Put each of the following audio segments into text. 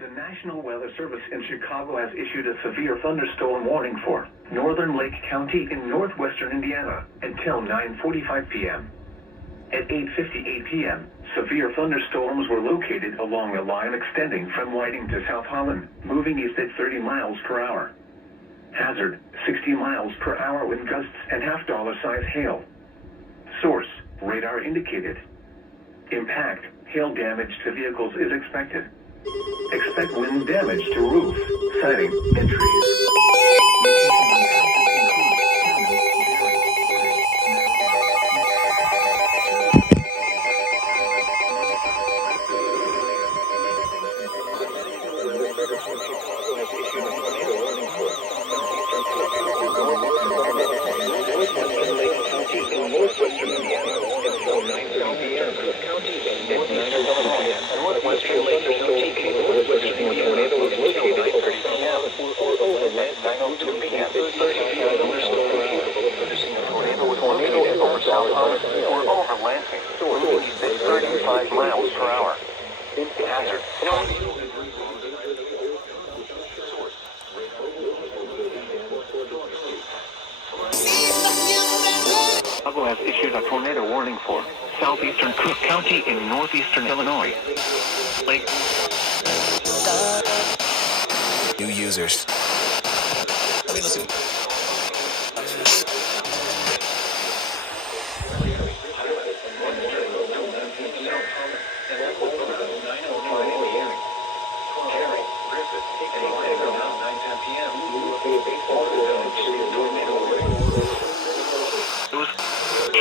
The National Weather Service in Chicago has issued a severe thunderstorm warning for northern Lake County in northwestern Indiana until 9:45 p.m. At 8:58 p.m., severe thunderstorms were located along a line extending from Whiting to South Holland, moving east at 30 miles per hour. Hazard, 60 miles per hour with gusts and $half-size hail. Source, radar indicated. Impact, hail damage to vehicles is expected. Expect wind damage to roofs, siding, and trees. Chicago has issued a tornado warning for southeastern Cook County in northeastern Illinois. Lake. New users. Let me listen.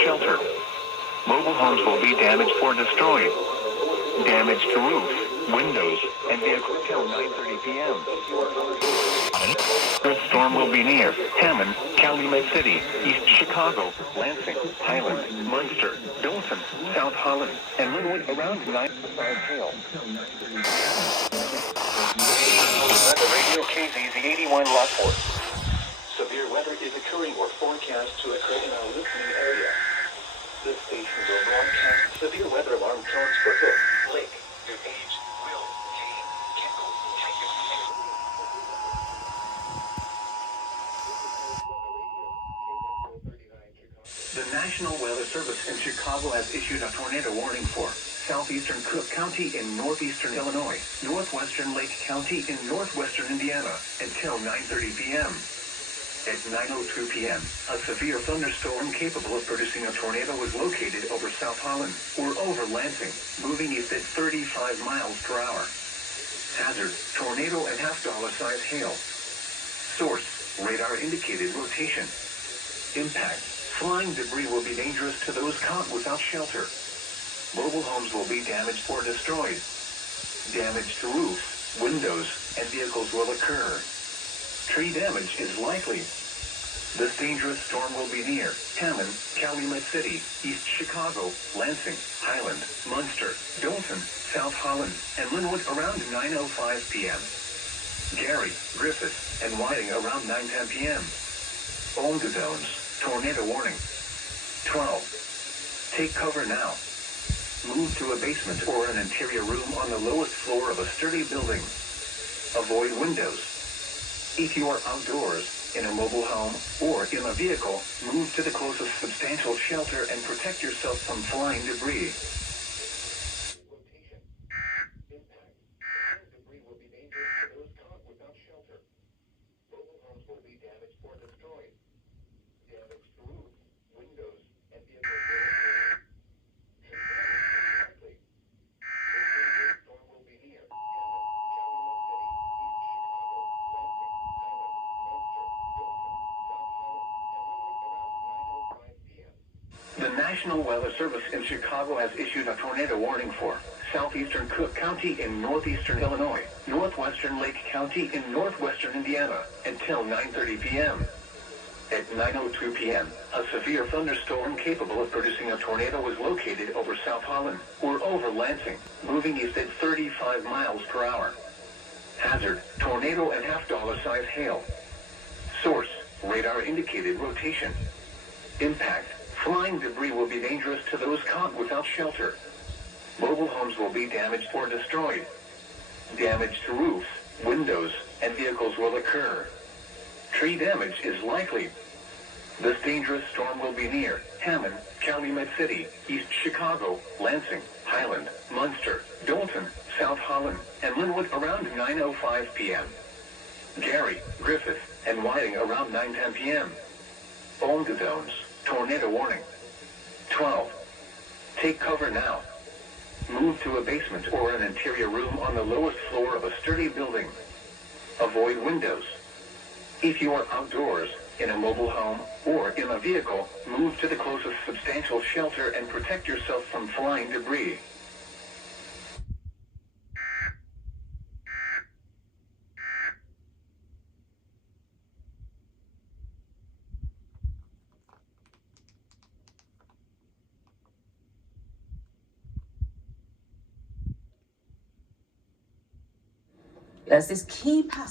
Shelter. Mobile homes will be damaged or destroyed. Damage to roofs, windows, and vehicles till 9:30 p.m. This storm will be near Hammond, Calumet City, East Chicago, Lansing, Highland, Munster, Dalton, South Holland, and Linwood around 9:05 hail. Radio KZZ 81 Lockport. Severe weather is occurring or forecast to occur in our listening area. This station will broadcast severe weather alarm tones for Cook, Lake, DuPage, Will, Kane, Kendall, The National Weather Service in Chicago has issued a tornado warning for southeastern Cook County in northeastern Illinois, northwestern Lake County in northwestern Indiana until 9:30 p.m. At 9:02 p.m., a severe thunderstorm capable of producing a tornado was located over South Holland or over Lansing, moving east at 35 miles per hour. Hazard, tornado and $half-size hail. Source, radar indicated rotation. Impact, flying debris will be dangerous to those caught without shelter. Mobile homes will be damaged or destroyed. Damage to roofs, windows, and vehicles will occur. Tree damage is likely. This dangerous storm will be near Hammond, Calumet City, East Chicago, Lansing, Highland, Munster, Dalton, South Holland, and Linwood around 9:05 p.m. Gary, Griffith, and Whiting around 9:10 p.m. Old zones, tornado warning. 12. Take cover now. Move to a basement or an interior room on the lowest floor of a sturdy building. Avoid windows. If you are outdoors, in a mobile home, or in a vehicle, move to the closest substantial shelter and protect yourself from flying debris. Impact. Debris will be dangerous to those caught without shelter. Mobile homes will be damaged or destroyed. Damage to roofs, windows, and vehicles will occur. Tree damage is likely. This dangerous storm will be near Hammond, Calumet City, East Chicago, Lansing, Highland, Munster, Dalton, South Holland, and Linwood around 9:05 p.m. The National Weather Service in Chicago has issued a tornado warning for southeastern Cook County in northeastern Illinois, northwestern Lake County in northwestern Indiana until 9:30 p.m. At 9:02 p.m., a severe thunderstorm capable of producing a tornado was located over South Holland or over Lansing, moving east at 35 miles per hour. Hazard, tornado and $half-size hail. Source, radar indicated rotation. Impact, flying debris will be dangerous to those caught without shelter. Mobile homes will be damaged or destroyed. Damage to roofs, windows, and vehicles will occur. Tree damage is likely. This dangerous storm will be near Hammond, Calumet City, East Chicago, Lansing, Highland, Munster, Dalton, South Holland, and Linwood around 9:05 p.m. Gary, Griffith, and Whiting around 9:10 p.m. Owned zones, tornado warning. 12. Take cover now. Move to a basement or an interior room on the lowest floor of a sturdy building. Avoid windows. If you are outdoors, in a mobile home, or in a vehicle, move to the closest substantial shelter and protect yourself from flying debris. There's this key passage